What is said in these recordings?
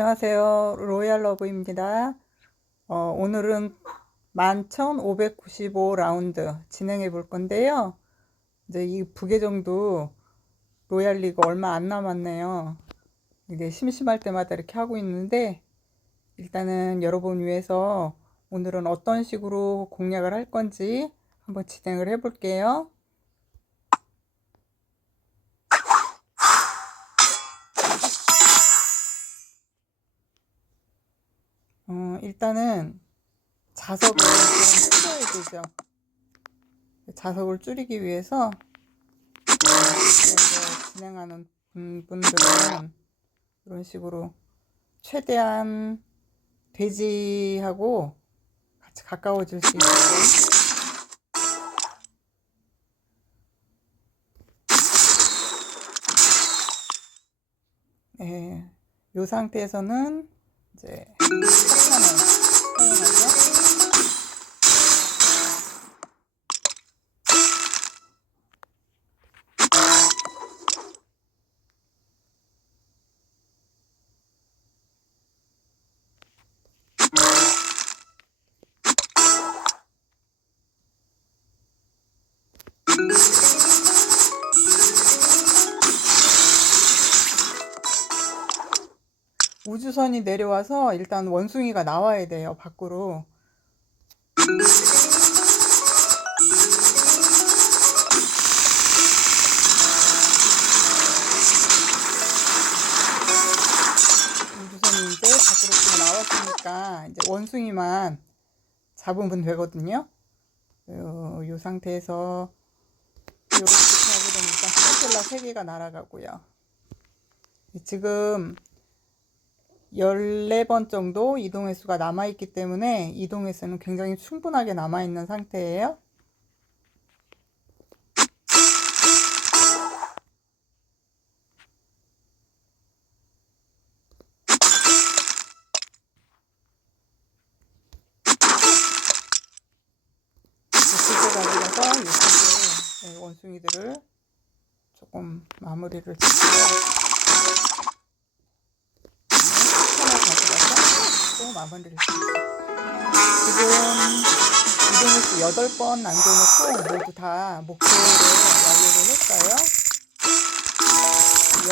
안녕하세요. 로얄 러브입니다. 어, 오늘은 11,595 라운드 진행해 볼 건데요. 이제 이 부계정도 로얄 리그 얼마 안 남았네요. 이게 심심할 때마다 이렇게 하고 있는데 일단은 여러분 위해서 오늘은 어떤 식으로 공략을 할 건지 한번 진행을 해 볼게요. 어, 일단은 자석을 좀 줄여야 되죠. 자석을 줄이기 위해서 진행하는 분- 분들은 이런 식으로 최대한 돼지하고 같이 가까워질 수 있도록 예, 이 상태에서는 이제 석탄을 사용하죠. 우주선이 내려와서 일단 원숭이가 나와야 돼요, 밖으로. 우주선이 이제 밖으로 좀 나왔으니까 이제 원숭이만 잡으면 되거든요. 요, 요 상태에서 이렇게 하게 되니까 스텔라 3개가 날아가고요. 지금 14번 정도 이동 횟수가 남아있기 때문에 이동 횟수는 굉장히 충분하게 남아있는 상태예요. 가져가서 이렇게 원숭이들을 조금 마무리를 짓고요. 하나 또 마무리를 지금 이동횟수 8번 남겨놓고 모두 다 목표를 완료를 했어요.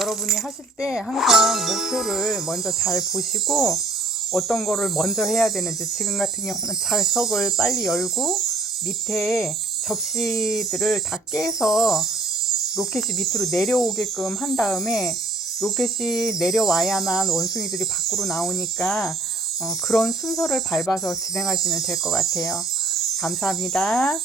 여러분이 하실 때 항상 목표를 먼저 잘 보시고 어떤 거를 먼저 해야 되는지 지금 같은 경우는 자석을 빨리 열고 밑에 접시들을 다 깨서 로켓이 밑으로 내려오게끔 한 다음에 로켓이 내려와야만 원숭이들이 밖으로 나오니까 어, 그런 순서를 밟아서 진행하시면 될 것 같아요. 감사합니다.